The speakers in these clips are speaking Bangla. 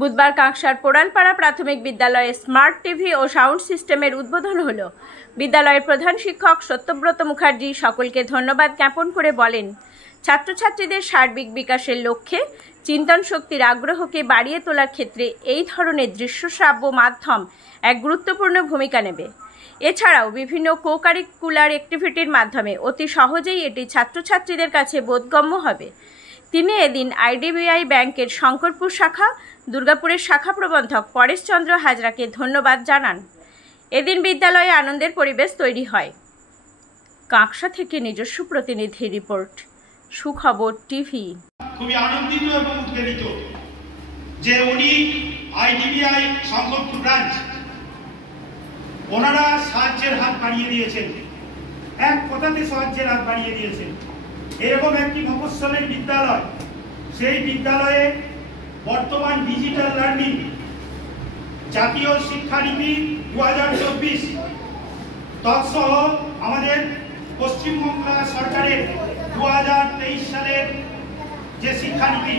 বুধবার কাঁকসার পোড়ালপাড়া প্রাথমিক বিদ্যালয়ে স্মার্ট টিভি ও সাউন্ড সিস্টেমের উদ্বোধন হলো। বিদ্যালয়ের প্রধান শিক্ষক সত্যব্রত মুখার্জি সকলকে ধন্যবাদ জ্ঞাপন করে বলেন, ছাত্রছাত্রীদের সার্বিক বিকাশের লক্ষ্যে চিন্তন শক্তির আগ্রহকে বাড়িয়ে তোলার ক্ষেত্রে এই ধরনের দৃশ্যশ্রাব্য মাধ্যম এক গুরুত্বপূর্ণ ভূমিকা নেবে। এছাড়াও বিভিন্ন কো-কারিকুলার অ্যাক্টিভিটির মাধ্যমে অতি সহজেই এটি ছাত্রছাত্রীদের কাছে বোধগম্য হবে। তিনি এদিন আইডিবিআই ব্যাংকের শঙ্করপুর শাখা, দুর্গাপুরের শাখা প্রবন্ধক পরেশচন্দ্র হাজরাকে ধন্যবাদ জানান। এদিন বিদ্যালয়ে আনন্দের পরিবেশ তৈরি হয়। কাঁকসা থেকে নিজস্ব প্রতিনিধি রিপোর্ট, সুখবর টিভি। খুবই আনন্দিত এবং উদ্বেলিত যে উনি আইডিবিআই শঙ্করপুর ব্রাঞ্চ ওনারা সাহায্যের হাত বাড়িয়ে দিয়েছেন, এক কথাতে সাহায্যের হাত বাড়িয়ে দিয়েছেন। এরকম একটি মফস্বলের বিদ্যালয়, সেই বিদ্যালয়ে বর্তমান ডিজিটাল লার্নিং জাতীয় শিক্ষানীতি 2024 তৎসহ আমাদের পশ্চিমবঙ্গ সরকারের 2023 সালের যে শিক্ষানীতি,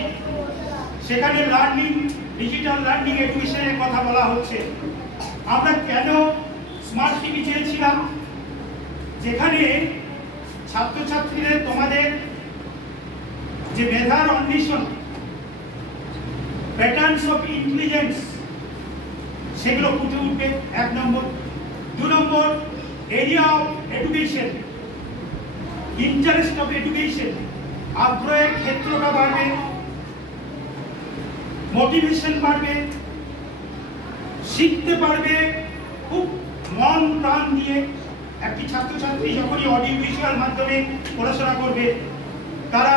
সেখানে লার্নিং, ডিজিটাল লার্নিং এডুকেশনের কথা বলা হচ্ছে। আমরা কেন স্মার্ট টিভি চেয়েছিলাম? যেখানে ছাত্রছাত্রীদের তোমাদের যে মেধার অন্বেষণ, প্যাটার্নস অফ ইন্টেলিজেন্স, সেগুলো ফুটে উঠবে, 1 নম্বর। 2 নম্বর, area of education, interest of education, আগ্রহের ক্ষেত্রটা বাড়বে, মোটিভেশন বাড়বে, শিখতে পারবে খুব মন প্রাণ দিয়ে। একটি ছাত্রছাত্রী যখনই অডিও ভিজুয়াল মাধ্যমে পড়াশোনা করবে, তারা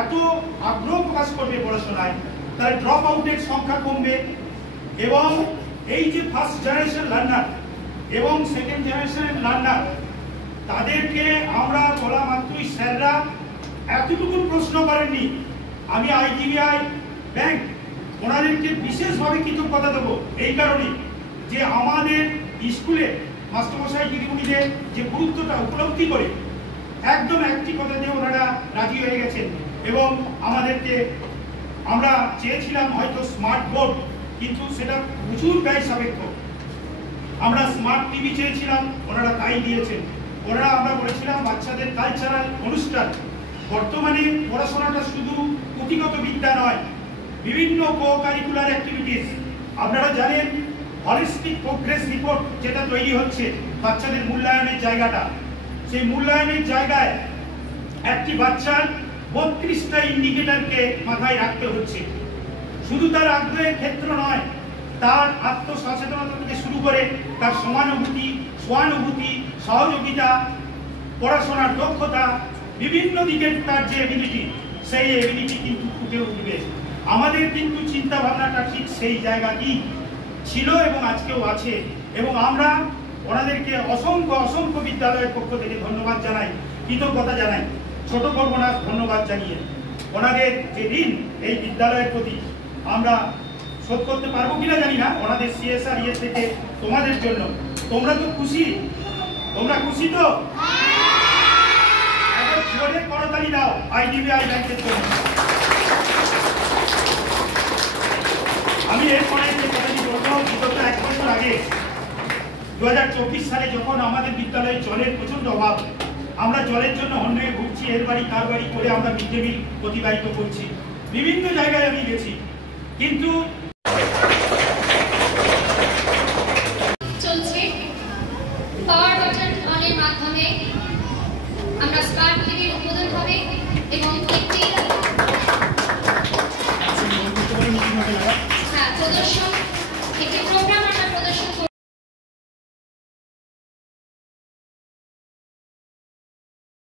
এত আগ্রহ প্রকাশ করবে পড়াশোনায়, তার ড্রপ আউটের সংখ্যা কমবে। এবং এই যে ফার্স্ট জেনারেশন লার্নার এবং সেকেন্ড জেনারেশন লার্নার, তাদেরকে আমরা বলা মাত্রই স্যাররা এতটুকু প্রশ্ন করেননি। আমি আইডিবিআই ব্যাংক ওনাদেরকে বিশেষভাবে কৃতজ্ঞতা দেবো এই কারণে যে আমাদের স্কুলে মাস্টারমশাই দিদিমণিদের যে গুরুত্বটা উপলব্ধি করে একদম একটি কথা দিয়ে ওনারা রাজি হয়ে গেছেন। এবং আমাদেরকে, আমরা চেয়েছিলাম হয়তো স্মার্ট বোর্ড, কিন্তু সেটা প্রচুর ব্যয় সাপেক্ষ। আমরা স্মার্ট টিভি চেয়েছিলাম, ওনারা তাই দিয়েছেন। ওনারা, আমরা বলেছিলাম বাচ্চাদের কালচারাল অনুষ্ঠান। বর্তমানে পড়াশোনাটা শুধু পুঁথিগত বিদ্যা নয়, বিভিন্ন কো-কারিকুলার অ্যাক্টিভিটিস। আপনারা জানেন হলিস্টিক প্রোগ্রেস রিপোর্ট যেটা তৈরি হচ্ছে বাচ্চাদের মূল্যায়নের জায়গাটা, সেই মূল্যায়নের জায়গায় একটি বাচ্চার 32টা ইন্ডিকেটরকে মাথায় রাখতে হচ্ছে। শুধু তার আগ্রহের ক্ষেত্র নয়, তার আত্মসচেতনতা থেকে শুরু করে তার সমানুভূতি, সহানুভূতি, সহযোগিতা, পড়াশোনার দক্ষতা, বিভিন্ন দিকের তার যে এবিলিটি, সেই এবিলিটি কিন্তু ফুটে উঠবে। আমাদের কিন্তু চিন্তা ভাবনাটা ঠিক সেই জায়গাটি ছিল এবং আজকেও আছে। এবং আমরা ওনাদেরকে অসংখ্য অসংখ্য বিদ্যালয়ের পক্ষ থেকে ধন্যবাদ জানাই, কৃতজ্ঞতা জানাই। ছোট করব না ধন্যবাদ জানিয়ে। ওনাদের যে ঋণ এই বিদ্যালয়ের প্রতি আমরা শোধ করতে পারবো কিনা জানি না, ওনাদের সিএসআর থেকে তোমাদের জন্য। তোমরা তো খুশি? তোমরা খুশি তো? এখন জোরে করতালি দাও আইডিবিআই ব্যাংকের জন্য। আমি এরপরে যে কথাটি বলবো, বিগত 1 বছর আগে 2024 সালে যখন আমাদের বিদ্যালয়ে জলের প্রচন্ড অভাব, আমরা জলের জন্য অন্যায় ভুগছি, এর বাড়ি তার বাড়ি করে আমরা মিড ডে মিল অতিবাহিত করছি। বিভিন্ন জায়গায় আমি গেছি, কিন্তু চলছে পাওয়ার বাটন অনের মাধ্যমে আমরা স্মার্ট টিভির উদ্বোধন হবে এবং একটি প্রদর্শন, একটি প্রোগ্রাম